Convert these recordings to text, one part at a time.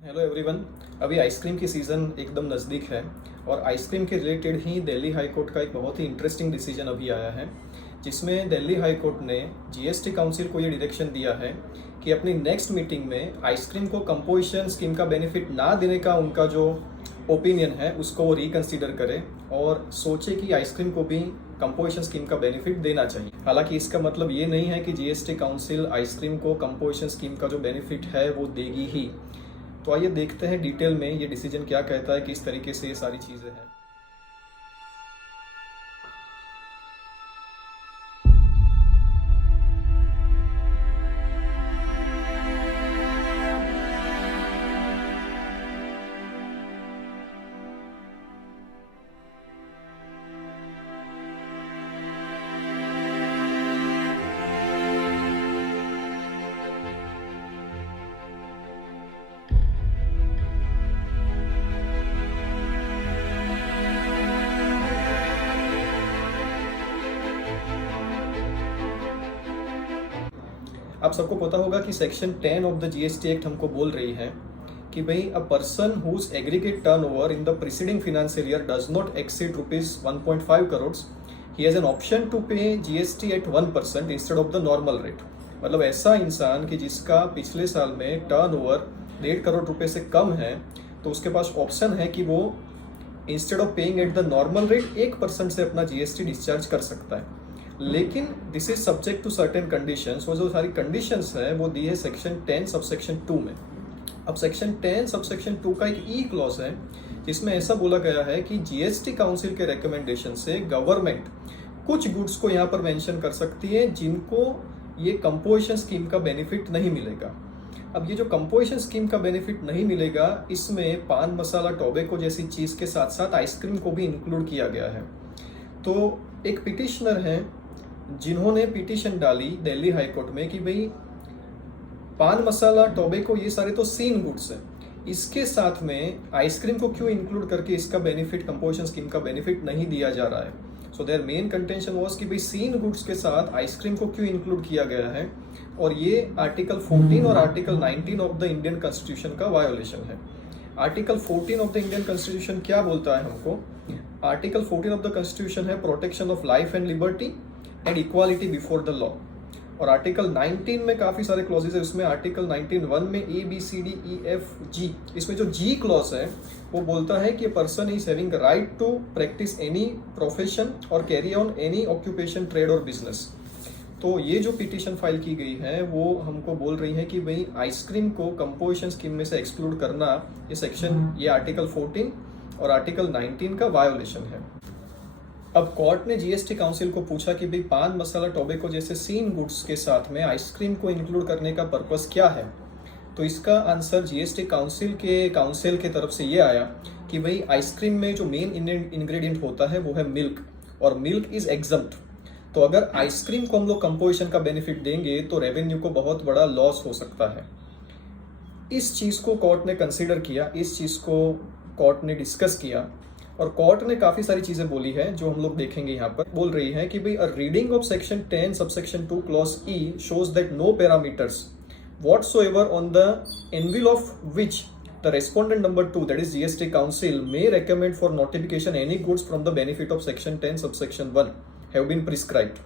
Hello everyone. अभी ice cream की season एकदम नज़दीक है और आइसक्रीम के रिलेटेड ही दिल्ली हाई कोर्ट का एक बहुत ही इंटरेस्टिंग डिसीजन अभी आया है, जिसमें दिल्ली हाई कोर्ट ने जीएसटी काउंसिल को ये डायरेक्शन दिया है कि अपनी नेक्स्ट मीटिंग में आइसक्रीम को कंपोजिशन स्कीम का बेनिफिट ना देने का उनका जो ओपिनियन है उसको वो रिकंसीडर करे और सोचे कि आइसक्रीम को भी कंपोजिशन स्कीम का बेनिफिट देना चाहिए। हालांकि इसका मतलब ये नहीं है कि जीएसटी काउंसिल आइसक्रीम को कंपोजिशन स्कीम का जो बेनिफिट है वो देगी ही। तो आइए देखते हैं डिटेल में ये डिसीजन क्या कहता है, किस तरीके से ये सारी चीज़ें हैं। आप सबको पता होगा कि section 10 of the GST act हमको बोल रही है कि भाई a person whose aggregate turnover in the preceding financial year does not exceed ₹1.5 crore, he has an option to pay GST at 1% instead of the normal rate. मतलब ऐसा इंसान कि जिसका पिछले साल में टर्नओवर 1.5 करोड़ रुपए से कम है, तो उसके पास ऑप्शन है कि वो instead of paying at the normal rate 1% से अपना जीएसटी डिस्चार्ज कर सकता है। लेकिन this is subject to certain conditions. वो जो सारी कंडीशंस है वो दी है सेक्शन 10 सबसेक्शन 2 में। अब सेक्शन 10 सबसेक्शन 2 का एक ई क्लॉज है जिसमें ऐसा बोला गया है कि जीएसटी काउंसिल के रिकमेंडेशन से गवर्नमेंट कुछ गुड्स को यहाँ पर मेंशन कर सकती है जिनको ये कंपोजिशन स्कीम का बेनिफिट नहीं मिलेगा। अब ये जो कंपोजिशन स्कीम का बेनिफिट नहीं मिलेगा, इसमें पान मसाला टोबैको जैसी चीज के साथ साथ आइसक्रीम को भी इंक्लूड किया गया है। तो एक पिटिशनर है जिन्होंने पिटीशन डाली दिल्ली हाई कोर्ट में कि भाई पान मसाला टोबैको ये सारे तो सीन गुड्स हैं, इसके साथ में आइसक्रीम को क्यों इंक्लूड करके इसका बेनिफिट कंपोजिशन स्कीम का बेनिफिट नहीं दिया जा रहा है। So their main contention was कि भाई सीन गुड्स के साथ आइसक्रीम को क्यों इंक्लूड किया गया है, और ये आर्टिकल 14 और article 19 of the Indian constitution का वायोलेशन है। Article 14 of the Indian constitution क्या बोलता है हमको? आर्टिकल 14 ऑफ द कॉन्स्टिट्यूशन है protection of life and liberty and equality before the law. और आर्टिकल 19 में काफी सारे क्लॉजेज है। उसमें आर्टिकल 19(1) में ABCDEFG, इसमें जो जी क्लॉज है वो बोलता है कि person is having right to practice any profession और carry on any occupation, trade और बिजनेस। तो ये जो पिटीशन फाइल की गई है वो हमको बोल रही है कि भाई आइसक्रीम को कंपोजिशन स्कीम में से एक्सक्लूड करना, ये सेक्शन, ये आर्टिकल 14 और आर्टिकल 19 का वायोलेशन है। अब कोर्ट ने जीएसटी काउंसिल को पूछा कि भाई पान मसाला टोबैको जैसे सीन गुड्स के साथ में आइसक्रीम को इंक्लूड करने का पर्पस क्या है। तो इसका आंसर जीएसटी काउंसिल के तरफ से ये आया कि भाई आइसक्रीम में जो मेन इंग्रेडिएंट होता है वो है मिल्क, और मिल्क इज एग्जम्प्ट। तो अगर आइसक्रीम को हम लोग कंपोजिशन का बेनिफिट देंगे तो रेवेन्यू को बहुत बड़ा लॉस हो सकता है। इस चीज को कोर्ट ने कंसीडर किया, इस चीज को कोर्ट ने डिस्कस किया, और कोर्ट ने काफी सारी चीजें बोली है जो हम लोग देखेंगे। यहाँ पर बोल रही है कि भाई a reading of section 10 subsection 2 clause E shows that no parameters whatsoever on the anvil of which the respondent number 2, that is GST council, may recommend for notification any goods from the benefit of section 10 subsection 1 have been prescribed।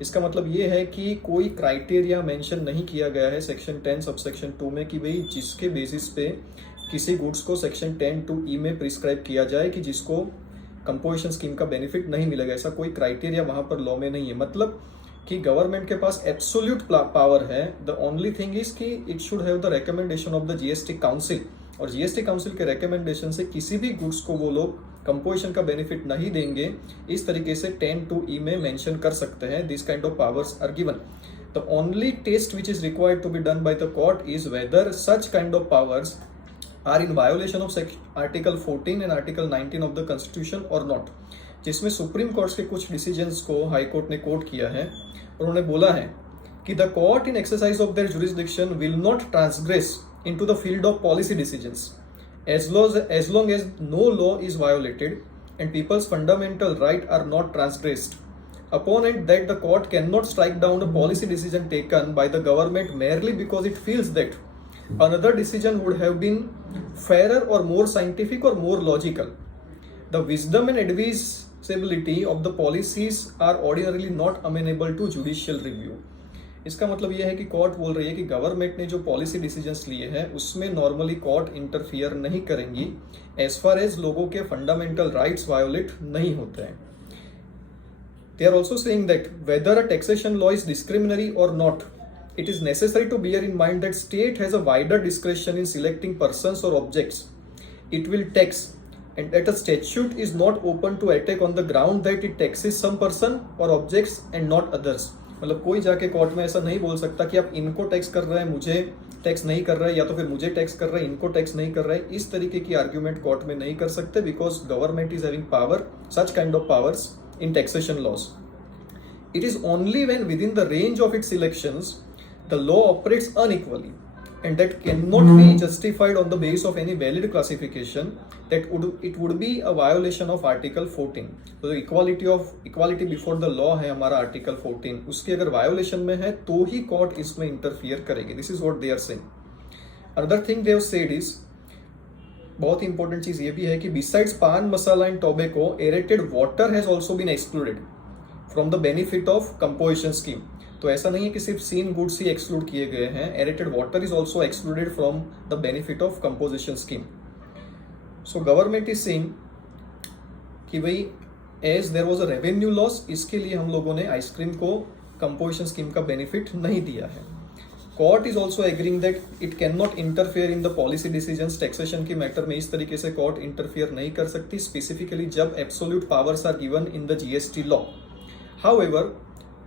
इसका मतलब ये है कि कोई criteria mention नहीं किया गया है सेक्शन 10 सबसेक्शन 2 में कि भाई जिसके बेसिस पे किसी गुड्स को सेक्शन 10(2)E में प्रिस्क्राइब किया जाए कि जिसको कंपोजिशन स्कीम का बेनिफिट नहीं मिलेगा। ऐसा कोई क्राइटेरिया वहां पर लॉ में नहीं है। मतलब कि गवर्नमेंट के पास एब्सोल्यूट पावर है। द ओनली थिंग इज कि it should have the recommendation of the GST council, और जीएसटी काउंसिल के रिकमेंडेशन से किसी भी गुड्स को वो लोग कंपोजिशन का बेनिफिट नहीं देंगे, इस तरीके से 10(2)E में मेंशन कर सकते हैं। This kind of powers are given. The only test which is required to be done by the court is whether such kind of powers are in violation of article 14 and article 19 of the constitution और not. जिसमें Supreme Court के कुछ decisions को high court ने coat किया है। उन्होंने बोला है कि the court in exercise of their jurisdiction will not transgress into the field of policy decisions as long as no law is violated and people's fundamental right are not transgressed. Upon it that the court cannot strike down a policy decision taken by the government merely because it feels that another decision would have been fairer or more scientific or more logical. The wisdom and advisability of the policies are ordinarily not amenable to judicial review. इसका मतलब यह है कि court बोल रही है कि government ने जो पॉलिसी डिसीजंस लिए हैं उसमें नॉर्मली कोर्ट इंटरफियर नहीं करेंगी एज फार एज लोगों के फंडामेंटल राइट्स वायोलेट नहीं होते हैं. They are also saying that whether a taxation law is discriminatory or not, it is necessary to bear in mind that state has a wider discretion in selecting persons or objects it will tax, and that a statute is not open to attack on the ground that it taxes some person or objects and not others. मतलब कोई जाके court में ऐसा नहीं बोल सकता कि आप इनको टैक्स कर रहे हैं, मुझे टैक्स नहीं कर रहे हैं, या तो फिर मुझे टैक्स कर रहे हैं, इनको टैक्स नहीं कर रहे हैं. इस तरीके की आर्ग्यूमेंट कोर्ट में नहीं कर सकते because government is having power, such kind of powers in taxation laws. It is only when within the range of its elections the law operates unequally and that cannot be justified on the basis of any valid classification that it would be a violation of Article 14. तो equality before the law है हमारा Article 14, उसकी अगर violation में है तो ही court इसमें interfere करेगी. This is what they are saying. Another thing they have said is, बहुत इंपॉर्टेंट चीज ये भी है कि besides paan masala and tobacco aerated water has also been excluded from the benefit of composition scheme. तो ऐसा नहीं है कि सिर्फ सीन गुड्स ही एक्सक्लूड किए गए हैं, aerated water is also excluded from the benefit of composition scheme. So government is saying कि भाई as there was a revenue loss, इसके लिए हम लोगों ने आइसक्रीम को कंपोजिशन स्कीम का बेनिफिट नहीं दिया है. Court is also agreeing that it can not interfere in the policy decisions. Taxation की मैटर में इस तरीके से कोर्ट इंटरफेयर नहीं कर सकती, स्पेसिफिकली जब absolute powers are given in the GST law. However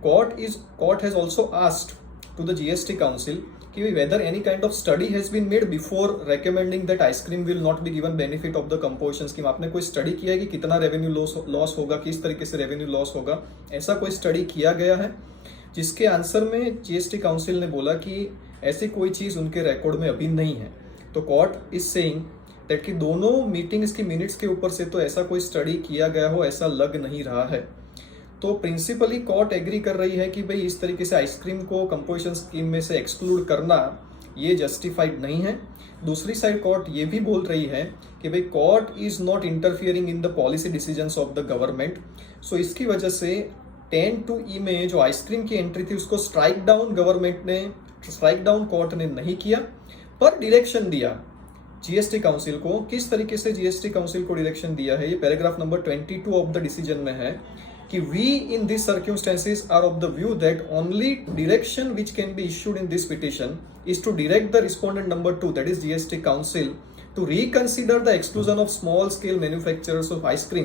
court has also asked to the GST council कि whether any kind of study has been made before recommending that ice cream will not be given benefit of the composition scheme. आपने कोई study किया है कि कितना revenue loss होगा, किस तरीके से रेवेन्यू लॉस होगा? ऐसा कोई स्टडी किया गया है? जिसके आंसर में जीएसटी काउंसिल ने बोला कि ऐसी कोई चीज उनके रिकॉर्ड में अभी नहीं है. तो कोर्ट इज सेइंग दैट कि दोनों मीटिंग्स की मिनट्स के ऊपर से तो ऐसा कोई स्टडी किया गया हो ऐसा लग नहीं रहा है. तो प्रिंसिपली कोर्ट एग्री कर रही है कि भाई इस तरीके से आइसक्रीम को कंपोजिशन स्कीम में से एक्सक्लूड करना ये जस्टिफाइड नहीं है. दूसरी साइड कोर्ट ये भी बोल रही है कि भाई court is not interfering in the policy decisions of the government. So इसकी वजह से 10(2)E में जो आइसक्रीम की एंट्री थी उसको स्ट्राइक डाउन कोर्ट ने नहीं किया, पर डायरेक्शन दिया जीएसटी काउंसिल को. किस तरीके से जीएसटी काउंसिल को डायरेक्शन दिया है ये paragraph number 22 of the decision में है कि we in this circumstances are of the view that only direction which can be issued in this petition is to direct the respondent number 2, that is GST council, to reconsider the exclusion of small scale manufacturers of ice cream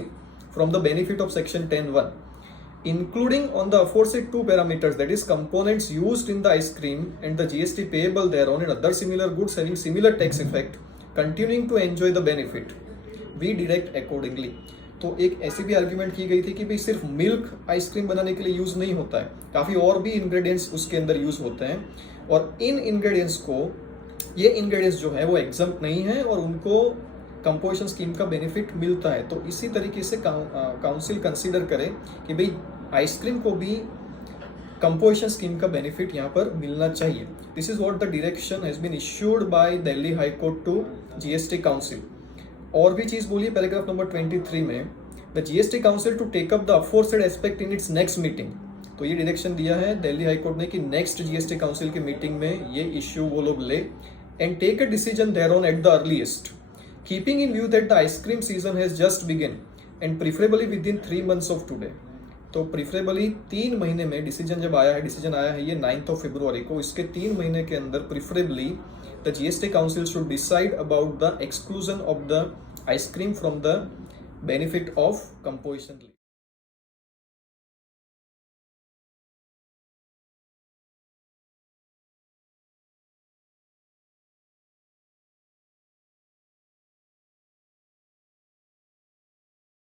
from the benefit of section 10(1), including on the aforesaid two parameters, that is components used in the ice cream and the GST payable thereon and other similar goods having similar tax effect, continuing to enjoy the benefit, we direct accordingly. तो एक ऐसी भी argument की गई थी कि भाई सिर्फ मिल्क आइसक्रीम बनाने के लिए यूज नहीं होता है, काफी और भी इंग्रेडिएंट्स उसके अंदर यूज होते हैं और इन इंग्रेडिएंट्स को, ये इंग्रेडिएंट्स जो है वो एग्जम्प्ट नहीं है और उनको कंपोजिशन स्कीम का बेनिफिट मिलता है. तो इसी तरीके से काउंसिल कंसीडर करे कि भाई आइसक्रीम को भी कंपोजिशन स्कीम का बेनिफिट यहाँ पर मिलना चाहिए. This is what the direction has been issued by Delhi High Court to GST council. और भी चीज बोलिए पैराग्राफ नंबर 23 में, the GST council to take up the aforesaid aspect in its next meeting. तो ये डायरेक्शन दिया है दिल्ली हाई कोर्ट ने कि नेक्स्ट जीएसटी काउंसिल की मीटिंग में ये इश्यू वो लोग ले and take a decision thereon at the earliest, keeping in view that the ice cream season has just begun and preferably within 3 months of today. तो preferably 3 महीने में decision जब आया है, डिसीजन आया है ये 9th of February को, इसके 3 महीने के अंदर preferably the GST council should decide about the exclusion of the ice cream from the benefit of composition.